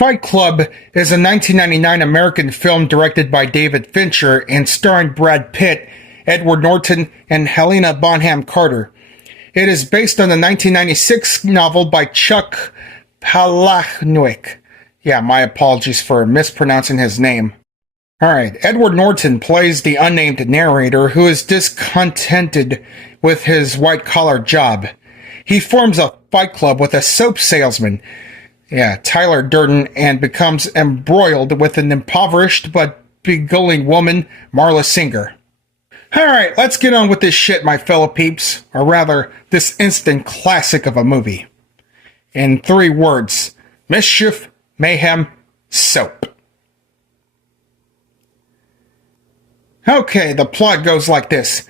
Fight Club is a 1999 American film directed by David Fincher and starring Brad Pitt, Edward Norton, and Helena Bonham Carter. It is based on the 1996 novel by Chuck Palahnik. Yeah, my apologies for mispronouncing his name. Alright, Edward Norton plays the unnamed narrator who is discontented with his white-collar job. He forms a fight club with a soap salesman, Tyler Durden, and becomes embroiled with an impoverished but beguiling woman, Marla Singer. Alright, let's get on with this shit, my fellow peeps, or rather, this instant classic of a movie. In 3 words, mischief, mayhem, soap. Okay, the plot goes like this.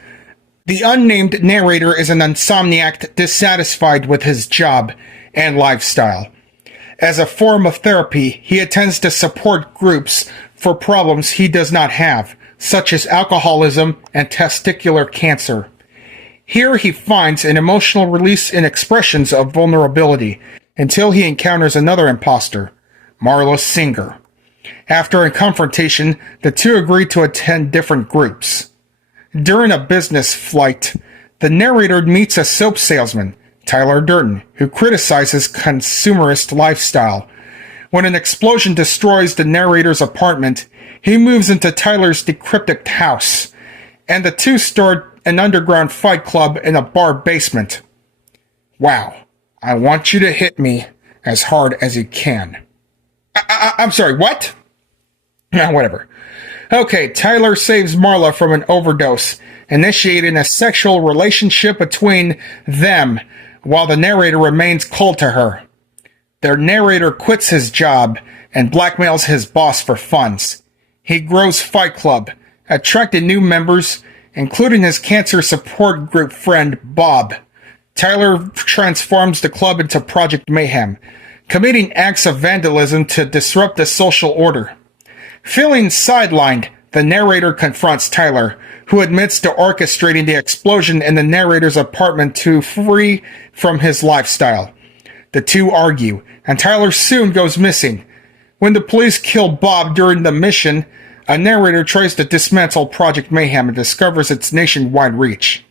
The unnamed narrator is an insomniac dissatisfied with his job and lifestyle. As a form of therapy, he attends to support groups for problems he does not have, such as alcoholism and testicular cancer. Here he finds an emotional release in expressions of vulnerability, until he encounters another imposter, Marla Singer. After a confrontation, the two agree to attend different groups. During a business flight, the narrator meets a soap salesman, Tyler Durden, who criticizes consumerist lifestyle. When an explosion destroys the narrator's apartment, he moves into Tyler's decrepit house, and the two start an underground fight club in a bar basement. Wow, I want you to hit me as hard as you can. I'm sorry, what? Whatever. Okay, Tyler saves Marla from an overdose, initiating a sexual relationship between them, while the narrator remains cold to her. The narrator quits his job and blackmails his boss for funds. He grows Fight Club, attracting new members, including his cancer support group friend, Bob. Tyler transforms the club into Project Mayhem, committing acts of vandalism to disrupt the social order. Feeling sidelined, the narrator confronts Tyler, who admits to orchestrating the explosion in the narrator's apartment to free from his lifestyle. The two argue, and Tyler soon goes missing. When the police kill Bob during the mission, a narrator tries to dismantle Project Mayhem and discovers its nationwide reach.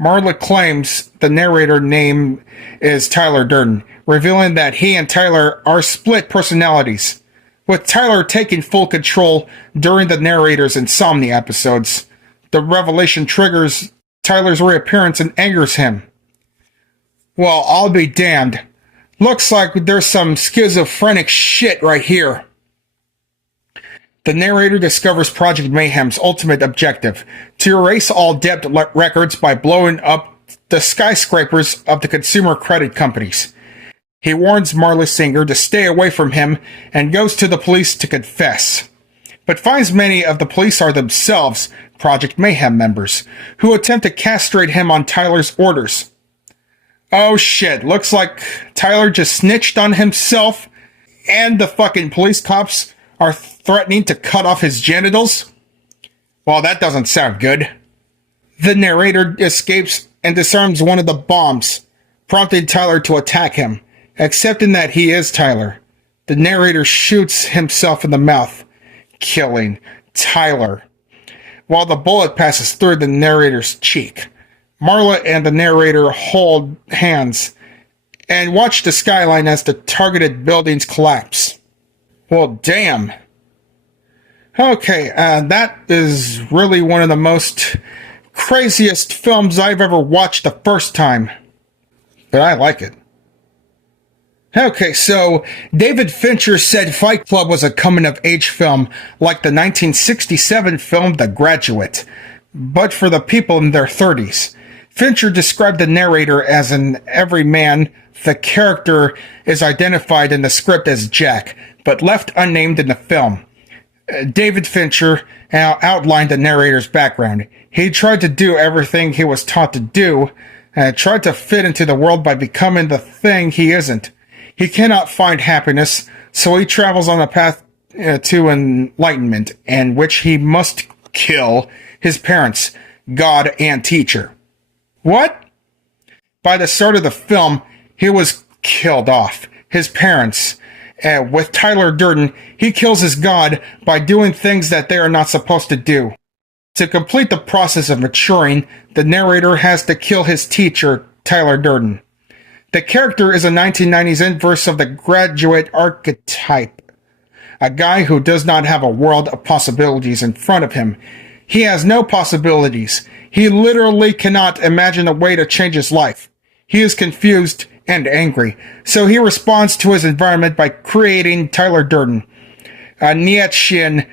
Marla claims the narrator name is Tyler Durden, revealing that he and Tyler are split personalities. With Tyler taking full control during the narrator's insomnia episodes, the revelation triggers Tyler's reappearance and angers him. Well, I'll be damned. Looks like there's some schizophrenic shit right here. The narrator discovers Project Mayhem's ultimate objective, to erase all debt records by blowing up the skyscrapers of the consumer credit companies. He warns Marla Singer to stay away from him and goes to the police to confess, but finds many of the police are themselves Project Mayhem members, who attempt to castrate him on Tyler's orders. Oh shit, looks like Tyler just snitched on himself, and the fucking police cops are threatening to cut off his genitals? Well, that doesn't sound good. The narrator escapes and disarms one of the bombs, prompting Tyler to attack him. Accepting that he is Tyler, the narrator shoots himself in the mouth, killing Tyler, while the bullet passes through the narrator's cheek. Marla and the narrator hold hands and watch the skyline as the targeted buildings collapse. Well, damn. Okay, that is really one of the most craziest films I've ever watched the first time. But I like it. Okay, so David Fincher said Fight Club was a coming-of-age film like the 1967 film The Graduate, but for the people in their 30s. Fincher described the narrator as an everyman. The character is identified in the script as Jack, but left unnamed in the film. David Fincher outlined the narrator's background. He tried to do everything he was taught to do, and tried to fit into the world by becoming the thing he isn't. He cannot find happiness, so he travels on a path to enlightenment, in which he must kill his parents, God, and teacher. What? By the start of the film, he was killed off. His parents, With Tyler Durden, he kills his god by doing things that they are not supposed to do. To complete the process of maturing, the narrator has to kill his teacher, Tyler Durden. The character is a 1990s inverse of the graduate archetype. A guy who does not have a world of possibilities in front of him. He has no possibilities. He literally cannot imagine a way to change his life. He is confused and angry, so he responds to his environment by creating Tyler Durden, a Nietzschean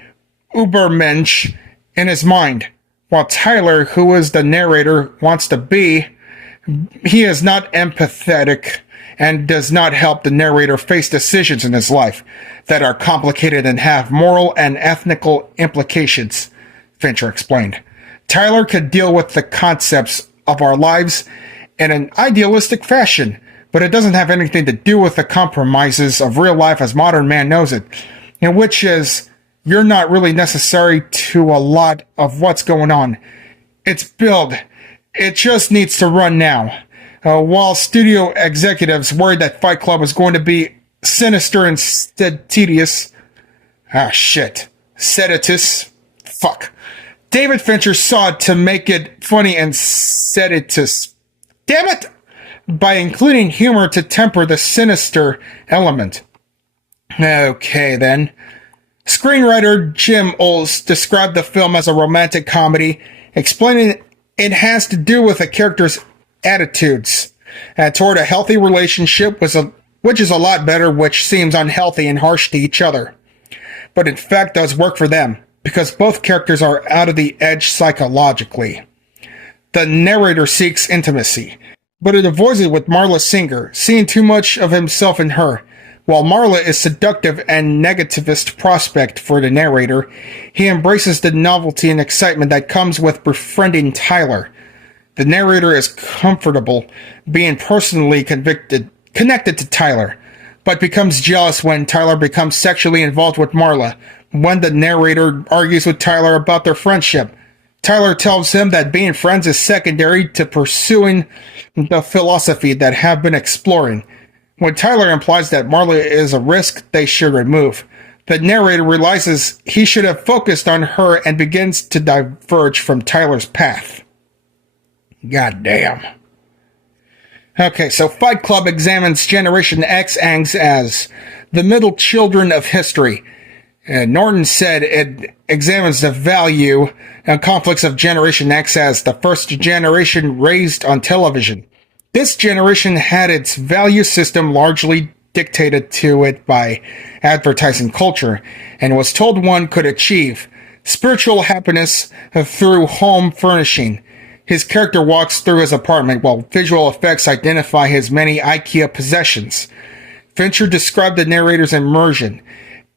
Ubermensch in his mind, while Tyler, who is the narrator, wants to be. He is not empathetic and does not help the narrator face decisions in his life that are complicated and have moral and ethical implications, Fincher explained. Tyler could deal with the concepts of our lives in an idealistic fashion, but it doesn't have anything to do with the compromises of real life as modern man knows it, in which is you're not really necessary to a lot of what's going on. It's build. It just needs to run now. While studio executives worried that Fight Club was going to be sinister instead tedious. Seditous. Fuck. David Fincher sought to make it funny and seditous. Damn it! By including humor to temper the sinister element. Okay, then. Screenwriter Jim Olds described the film as a romantic comedy, explaining it has to do with a character's attitudes toward a healthy relationship, which is a lot better, which seems unhealthy and harsh to each other. But in fact does work for them, because both characters are out of the edge psychologically. The narrator seeks intimacy, but it avoids it with Marla Singer, seeing too much of himself in her. While Marla is seductive and negativist prospect for the narrator, he embraces the novelty and excitement that comes with befriending Tyler. The narrator is comfortable being personally connected to Tyler, but becomes jealous when Tyler becomes sexually involved with Marla. When the narrator argues with Tyler about their friendship, Tyler tells him that being friends is secondary to pursuing the philosophy that have been exploring. When Tyler implies that Marla is a risk they should remove, the narrator realizes he should have focused on her and begins to diverge from Tyler's path. God damn. Okay, so Fight Club examines Generation X angst as the middle children of history. Norton said it examines the value and conflicts of Generation X as the first generation raised on television. This generation had its value system largely dictated to it by advertising culture, and was told one could achieve spiritual happiness through home furnishing. His character walks through his apartment while visual effects identify his many IKEA possessions. Fincher described the narrator's immersion.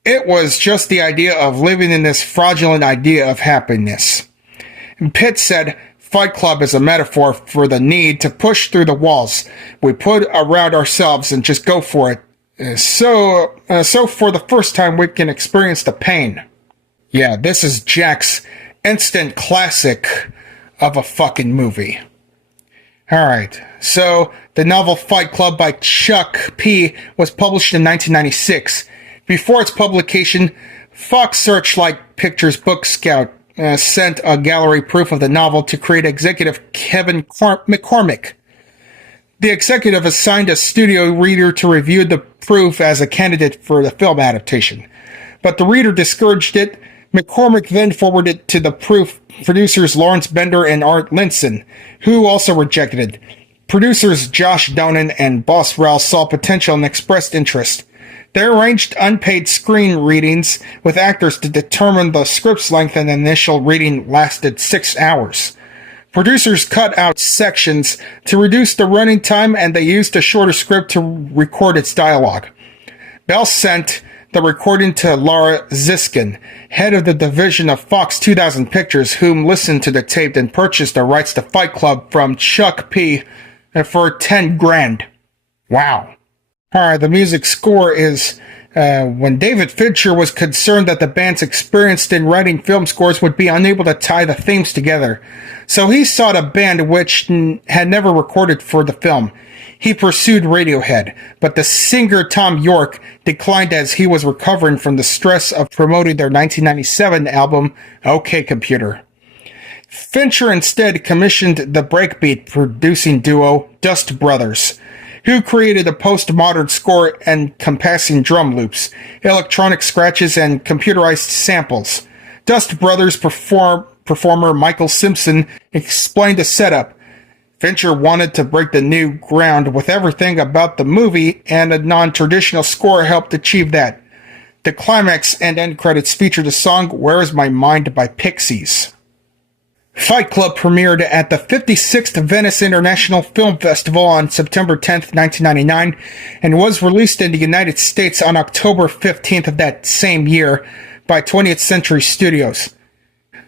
It was just the idea of living in this fraudulent idea of happiness. And Pitt said, Fight Club is a metaphor for the need to push through the walls we put around ourselves and just go for it. So for the first time we can experience the pain. Yeah, this is Jack's instant classic of a fucking movie. Alright, so the novel Fight Club by Chuck P. was published in 1996. Before its publication, Fox Searchlight Pictures Book Scout sent a gallery proof of the novel to creative executive Kevin McCormick. The executive assigned a studio reader to review the proof as a candidate for the film adaptation, but the reader discouraged it. McCormick then forwarded it to the proof producers Lawrence Bender and Art Linson, who also rejected it. Producers Josh Donen and Boss Ralph saw potential and expressed interest. They arranged unpaid screen readings with actors to determine the script's length, and the initial reading lasted 6 hours. Producers cut out sections to reduce the running time, and they used a shorter script to record its dialogue. Bell sent the recording to Laura Ziskin, head of the division of Fox 2000 Pictures, whom listened to the tape and purchased the rights to Fight Club from Chuck P. for $10,000. Wow. Alright, the music score is when David Fincher was concerned that the band's experience in writing film scores would be unable to tie the themes together. So he sought a band which had never recorded for the film. He pursued Radiohead, but the singer Tom York declined as he was recovering from the stress of promoting their 1997 album, OK Computer. Fincher instead commissioned the breakbeat producing duo Dust Brothers, who created a postmodern score encompassing drum loops, electronic scratches, and computerized samples. Dust Brothers performer Michael Simpson explained the setup. Fincher wanted to break the new ground with everything about the movie, and a non-traditional score helped achieve that. The climax and end credits featured the song Where Is My Mind by Pixies. Fight Club premiered at the 56th Venice International Film Festival on September 10th, 1999, and was released in the United States on October 15th of that same year by 20th Century Studios.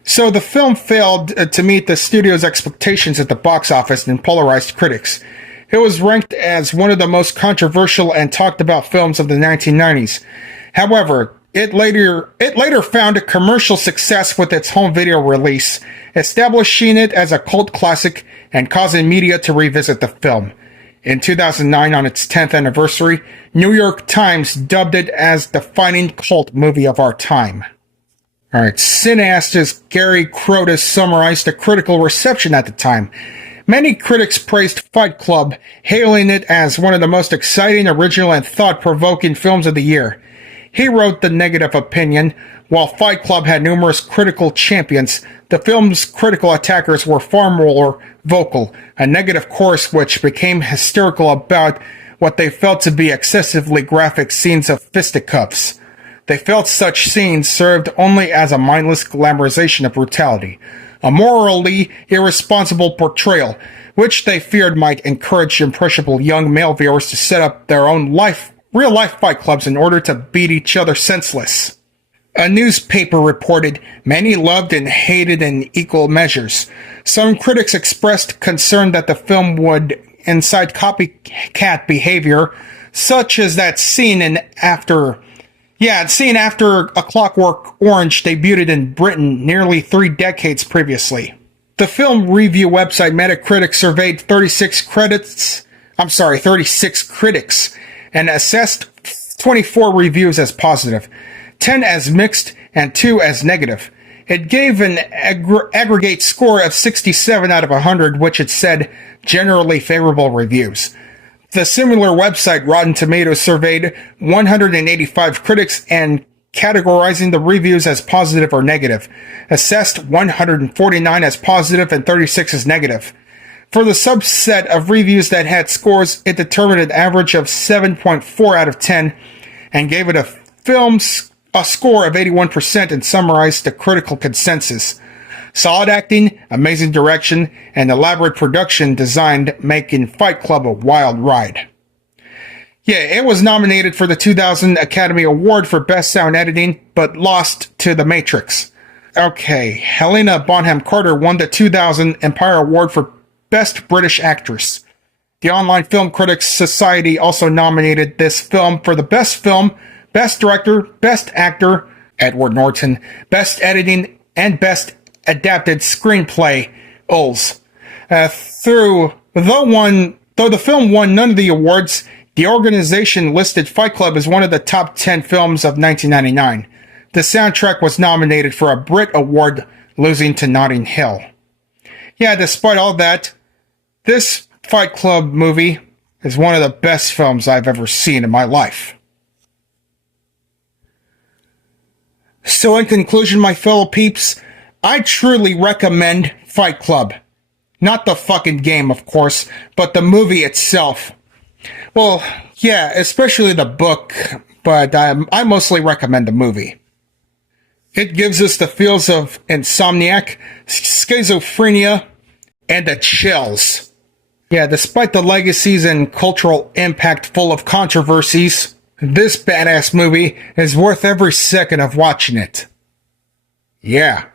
So the film failed to meet the studio's expectations at the box office and polarized critics. It was ranked as one of the most controversial and talked about films of the 1990s. However, it later found a commercial success with its home video release, establishing it as a cult classic and causing media to revisit the film. In 2009, on its 10th anniversary, New York Times dubbed it as the defining cult movie of our time. Alright, cineast Gary Crotus summarized the critical reception at the time. Many critics praised Fight Club, hailing it as one of the most exciting, original, and thought-provoking films of the year. He wrote the negative opinion. While Fight Club had numerous critical champions, the film's critical attackers were far more vocal, a negative chorus which became hysterical about what they felt to be excessively graphic scenes of fisticuffs. They felt such scenes served only as a mindless glamorization of brutality, a morally irresponsible portrayal, which they feared might encourage impressionable young male viewers to set up their own real-life fight clubs in order to beat each other senseless. A newspaper reported, many loved and hated in equal measures. Some critics expressed concern that the film would incite copycat behavior, such as that scene after A Clockwork Orange debuted in Britain nearly 3 decades previously. The film review website Metacritic surveyed 36 critics and assessed 24 reviews as positive, 10 as mixed, and 2 as negative. It gave an aggregate score of 67 out of 100, which it said generally favorable reviews. The similar website Rotten Tomatoes surveyed 185 critics and categorizing the reviews as positive or negative, assessed 149 as positive and 36 as negative. For the subset of reviews that had scores, it determined an average of 7.4 out of 10 and gave it a score of 81% and summarized the critical consensus. Solid acting, amazing direction, and elaborate production design making Fight Club a wild ride. Yeah, it was nominated for the 2000 Academy Award for Best Sound Editing, but lost to The Matrix. Okay, Helena Bonham Carter won the 2000 Empire Award for Best British Actress. The Online Film Critics Society also nominated this film for the Best Film, Best Director, Best Actor, Edward Norton, Best Editing, and Best Adapted Screenplay, ULS. Though the film won none of the awards, the organization listed Fight Club as one of the top 10 films of 1999. The soundtrack was nominated for a Brit Award, losing to Notting Hill. Yeah, despite all that, this Fight Club movie is one of the best films I've ever seen in my life. So in conclusion, my fellow peeps, I truly recommend Fight Club. Not the fucking game, of course, but the movie itself. Well, yeah, especially the book, but I mostly recommend the movie. It gives us the feels of insomniac, schizophrenia, and the chills. Yeah, despite the legacies and cultural impact full of controversies, this badass movie is worth every second of watching it. Yeah.